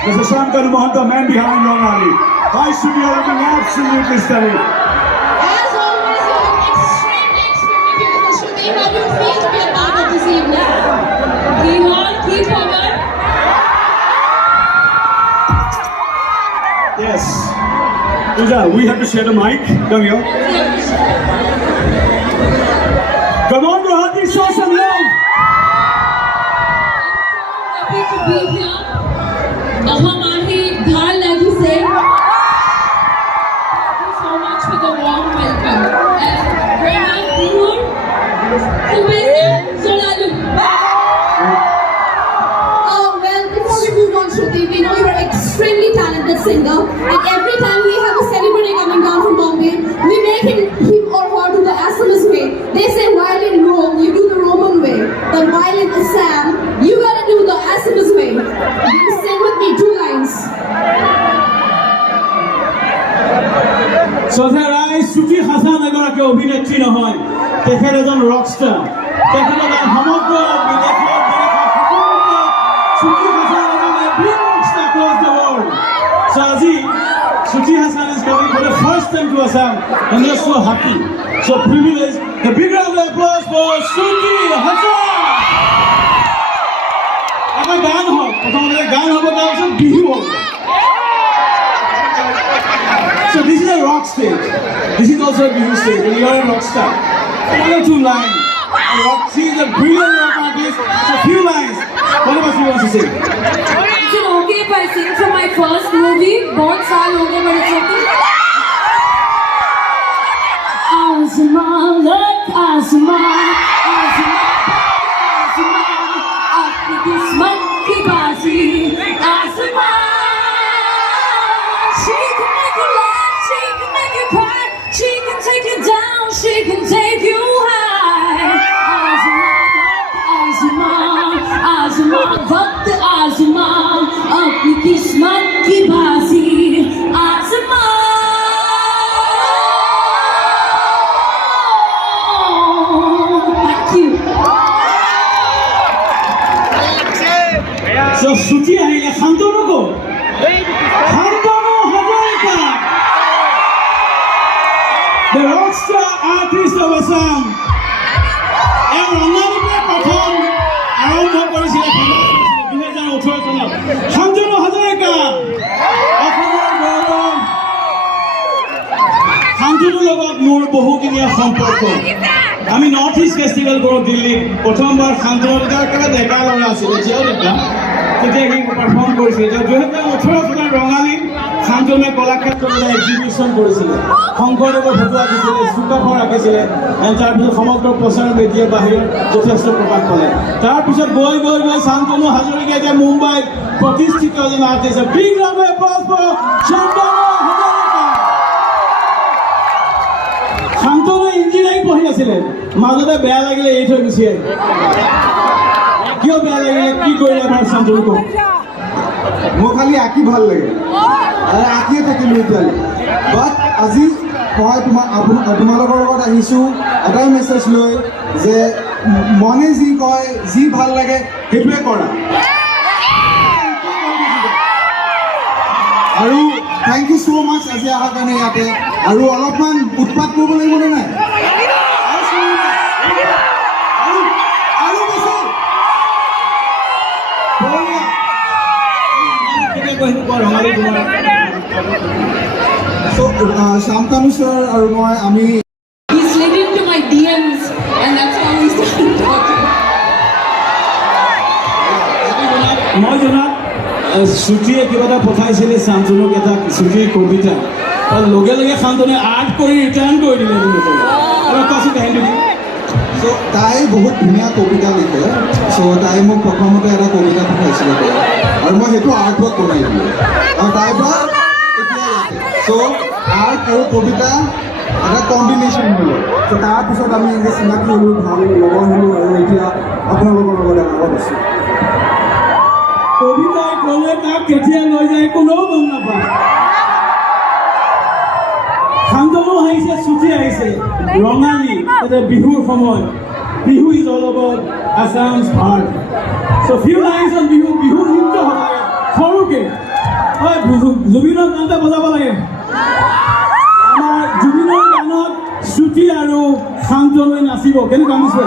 Mr. Shankar Mohan, the man behind Long Ali. Hi, Shruti, you're looking absolutely stunning. As always, you look extremely beautiful, Shruti. How do you feel to be a part of this evening? Keep forward. Yes. Pooja, we have to share the mic. Come here. Come on, Guwahati, show some love. Happy to be here. Guwahati Khanapara say. Thank you so much for the warm welcome. And Graham, bihu, well, before we move on, Shruti, we know you're an extremely talented singer, and every time we have a celebrity coming down from Bombay, we make him or her do the Assamese way. They say while in Rome, you do the Roman way, but while in Assam, you gotta do the Assamese way. You sing with me 2 lines. So there is Shruti Haasan এগৰাকী অভিনেত্ৰী নহয়, তেখেত এজন ৰকষ্টাৰ। তেখেতৰ সমগ্ৰ বিদেশত Shruti Haasan is every rockstar across the world. So আজি Shruti Haasan is coming for the first time to Assam, and they're so happy, so privileged. A big round of applause for Shruti Haasan. Our গান হোক, প্রথমে গান হবে তারপর বিহু হবে। So this is a rock stage. This is also a bihu stage, and you are a rock star. Another 2 lines. She is a brilliant rock artist. So few lines. What else you want to say? Is it okay if I sing from my first movie? बहुत साल हो गए, but it's okay. आसमान लग आसमान आसमान अपनी किस्मत की बाजी आसमान she can make you laugh, she can make you cry, she can take you down, she can take you high. आसमान आसमान वक्त आसमान अपनी किस्मत की बाजी आसमान. So Shruti আহিলে শান্তনু কো শান্তনু Hazarika, the rock star artist of Assam. ৰঙালীতে প্ৰথম আৰম্ভ কৰিছিলে 2018 চনত। শান্তনু হাজৰিকা অসমৰ গৌৰৱ। শান্তনুৰ লগত মোৰ বহুদিনীয়া সম্পৰ্ক। আমি নৰ্থ ইষ্ট ফেষ্টিভেল কৰোঁ দিল্লীত। প্ৰথমবাৰ শান্তনু একেবাৰে ডেকা ল'ৰা আছিলে, এতিয়াও ডেকা, তেতিয়া সি পাৰফৰ্ম কৰিছিলে। 2018 চনত ৰঙালীত শান্তনুৱে কলাক্ষেত্ৰত এক্সিবিশ্যন কৰিছিলে, শংকৰদেৱৰ ফটো আঁকিছিলে, চুকাফৰ আঁকিছিলে। তাৰপিছত সমগ্ৰ প্ৰচাৰ মেডিয়া বাহিৰত যথেষ্ট প্ৰকাশ পালে। তাৰপিছত গৈ গৈ গৈ শান্তনু হাজৰিকা এতিয়া মুম্বাইত প্ৰতিষ্ঠিত এজন artist. Big round of applause for Shantanu Hazarika. Shantanu engineering পঢ়ি আছিলে, মাজতে বেয়া লাগিলে এৰি থৈ গুচি আহিল। কিয় বেয়া লাগিলে, কি কৰিলে এবাৰ শান্তনু কওক। মোৰ খালি আঁকি ভাল লাগে, আঁকিয়ে থাকিলোঁ এতিয়ালৈ। বাট আজি মই তোমালোকৰ লগত আহিছোঁ এটাই মেছেজ লৈ যে মনে যি কয়, যি ভাল লাগে সেইটোৱে কৰা। আৰু থেংক ইউ ছ' মাছ আজি অহাৰ কাৰণে ইয়াতে। আৰু অলপমান উৎপাত কৰিব লাগিবনে নাই? শান্তনু ছাৰ আৰু মই আমি He slid into my DMs and that's how we started talking. মই জনাত শ্ৰুতিয়ে কিবা এটা পঠাইছিলে শান্তনুক, এটা শ্ৰুতিৰ কবিতা। লগে লগে শান্তনুৱে আৰ্ট কৰি ৰিটাৰ্ণ কৰি দিলে। কোৱাচোন কাহিনীটো। চ' তাই বহুত ধুনীয়া কবিতা লিখে। চ' তাই মোক প্ৰথমতে এটা কবিতা পঠাইছিলে আৰু মই সেইটো আৰ্ট ৱৰ্ক বনাই দিলোঁ। আৰু তাইৰ পৰা এতিয়া চ' আৰ্ট আৰু কবিতা এটা কম্বিনেশ্যন হ'লোঁ। চ' তাৰপিছত আমি এনেকৈ চিনাকি হ'লোঁ, ভাল লগৰ হ'লোঁ, আৰু এতিয়া আপোনালোকৰ লগত আগত আছোঁ। কবিতাই ক'লে তাক কেতিয়া লৈ যায় কোনেও গম নাপায়। শান্তনু আহিছে, শ্ৰুতি আহিছে, ৰঙালী এটা বিহুৰ সময়। Bihu is all about Assam's art. So' few lines on Bihu. Bihu নৃত্য হ'ব লাগে সৰুকৈ। হয়, জুবিনৰ গান এটা বজাব লাগে। আমাৰ জুবিনৰ গানত শ্ৰুতি আৰু শান্তনুৱে নাচিব। কেনেকুৱা নাচিব?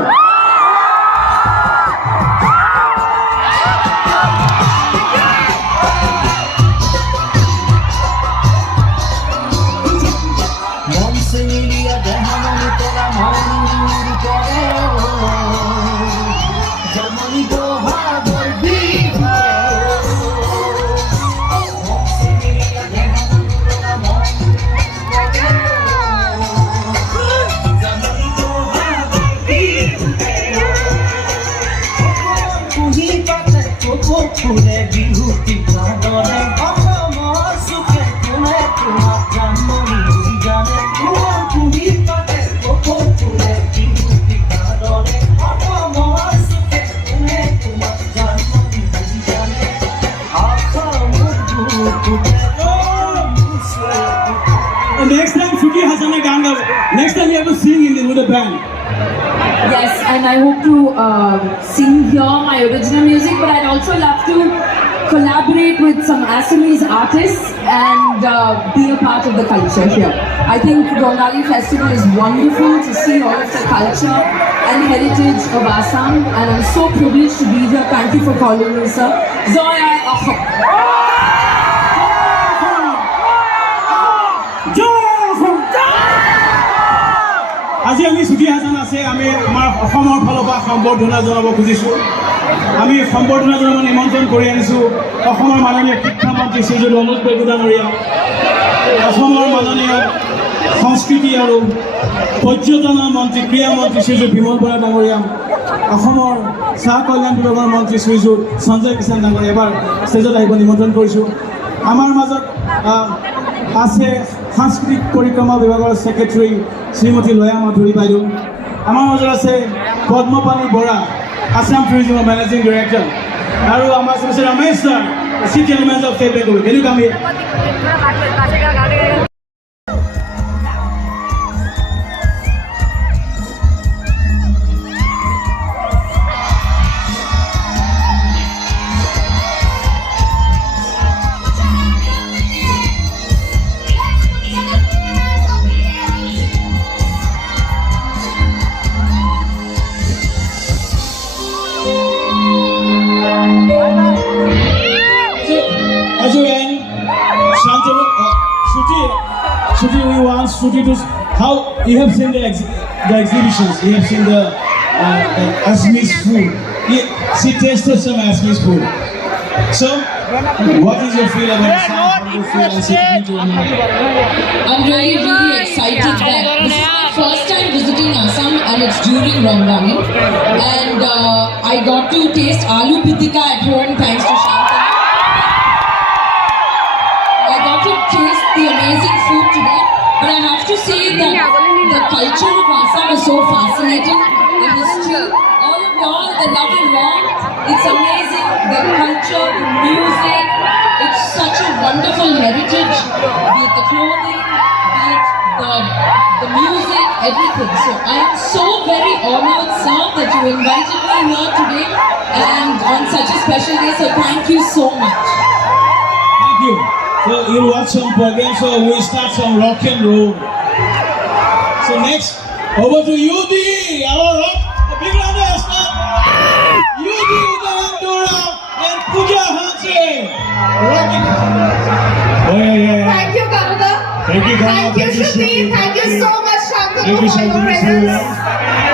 Next time Shruti Haasan गान गाओ. Next time you have to sing in with a band. Yes, and I hope to sing here my original music, but I'd also love to collaborate with some Assamese artists and be a part of the culture here. I think Guwahati Festival is wonderful to see all of the culture and heritage of Assam, and I'm so privileged to be here. Thank you for calling me, sir. Zoya Ahok. আজি আমি শ্ৰুতি হাছান আছে আমি আমাৰ অসমৰ ফালৰ পৰা সম্বৰ্ধনা জনাব খুজিছোঁ আমি সম্বৰ্ধনা জনাব নিমন্ত্ৰণ কৰি আনিছোঁ অসমৰ মাননীয় শিক্ষামন্ত্ৰী শ্ৰীযুত অনুজ পেগু ডাঙৰীয়া অসমৰ মাননীয় সংস্কৃতি আৰু পৰ্যটনৰ মন্ত্ৰী ক্ৰীড়া মন্ত্ৰী শ্ৰীযুত বিমল বৰা ডাঙৰীয়া অসমৰ চাহ কল্যাণ বিভাগৰ মন্ত্ৰী শ্ৰীযুত সঞ্জয় কিষাণ ডাঙৰীয়া এবাৰ ষ্টেজত আহিব নিমন্ত্ৰণ কৰিছোঁ আমাৰ মাজত আছে সাংস্কৃতিক পৰিক্ৰমা বিভাগৰ ছেক্ৰেটাৰী শ্ৰীমতী লয়া মাধুৰী বাইদেউ আমাৰ মাজত আছে পদ্মপাণি বৰা আসাম টুৰিজমৰ মেনেজিং ডিৰেক্টৰ আৰু আমাৰ আছে Ramesh sir chief chairman of state bank কেনেকুৱা আমি Shruti, we want Shruti to how you have seen the exhibitions. You have seen the Assamese food. She tasted some Assamese food. So, what is your feel about Assam food and sitting to I'm really excited that this is my first time visiting Assam and it's during Ramadan. And I got to taste aloo pitika at home thanks to Shanta. I got to taste the amazing food today, but I have to say that the culture of Assam is so fascinating. The history, all of y'all, the love and warmth, it's amazing. The culture, the music, it's such a wonderful heritage. Be it the clothing, be it the music, everything. So I am so very honored, sir, that you invited me here today and on such a special day. So thank you so much. Thank you. So you'll watch some programs, so we start some rock and roll. So next, over to UD, our rock, the big round of applause. UD Udandura and Pooja Hanse. Rocking. Oh yeah. Thank you, Kanada. Thank you, Kanada. Thank you, Shruti. Thank you so much, Shanta, Thank you, for your Shanta. presence.